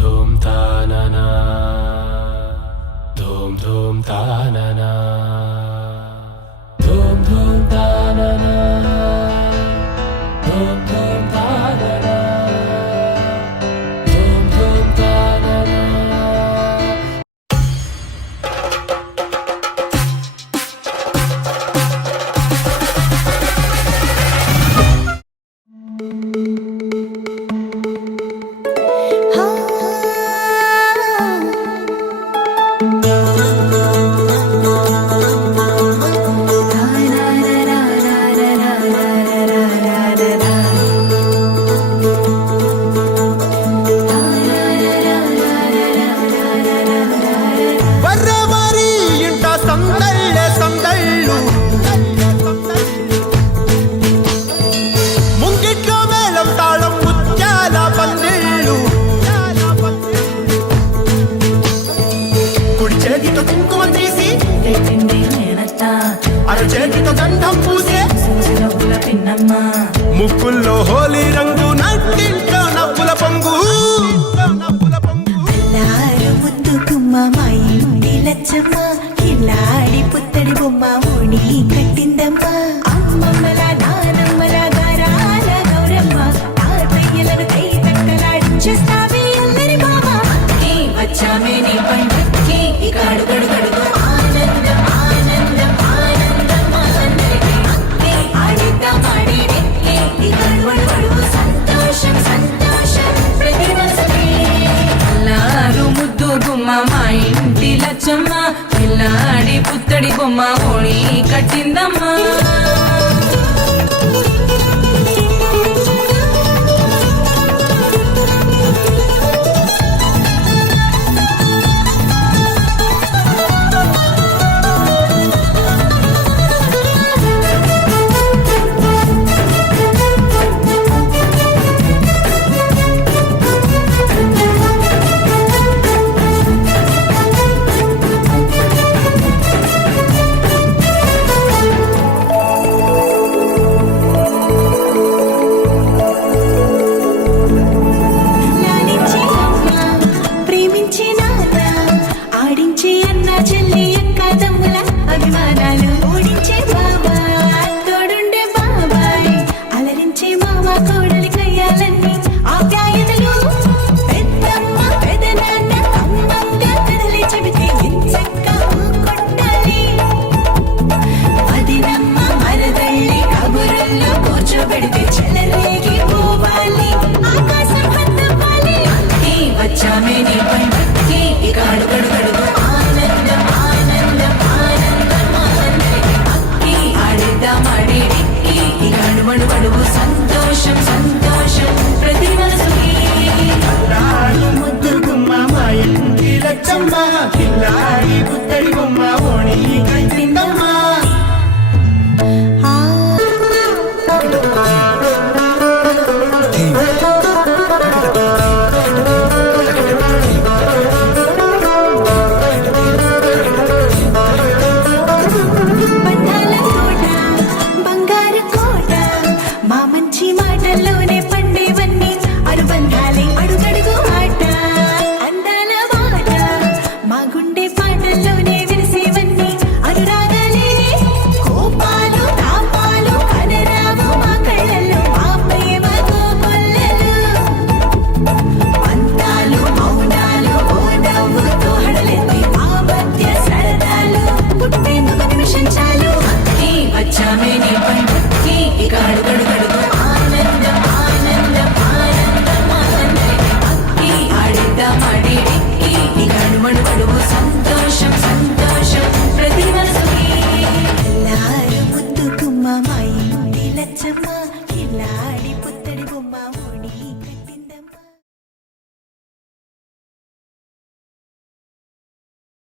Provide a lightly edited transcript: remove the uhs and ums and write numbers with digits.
ధూమ్ తాననా ధూమ్ ధూమ్ తాననా ధూమ్ ధూమ్ తాననా ధూమ్ ధూమ్ తాననా ధూమ్ ధూమ్ తాననా. చేతితో గంధం పూసే ముక్కుల్లో హోలీ రంగు నట్టింట్లో నవ్వుల పొంగు ముద్దు గుమ్మ మా ఇంటి లచ్చమ్మ కిల్లాడి పుత్తడి బొమ్మ ఓణి కట్టిందమ్మ అమ్మమ్మల నానమ్మల గారాల గౌరమ్మ తాతయ్యలను కై తక్కలాడించేస్తావే అందరి బావ వచ్చామే నీ పండుగకి ఇక అడుగడు గడుగు ఆనందం ఆనందం ఆనందం అందరికీ ఆడిద్దాం ఆడిడే ఇక అడుగడు సంతోషం సంతోషం ప్రతి మనసుకి అల్లారు ముద్దు గుమ్మ మా ఇంటి లచ్చమ్మ పిల్లాడి పుత్తడి బొమ్మ ఓణి కట్టిందమ్మా. సంతోషం సంతోషం ప్రతి మనసుకి ముద్దు గుమ్మ మా ఇంటి లచ్చమ్మ కిల్లాడి పుత్తడి బొమ్మ ఓణి కట్టిందమ్మా. వచ్చామే నీ పండుగకి ఇక అడుగడు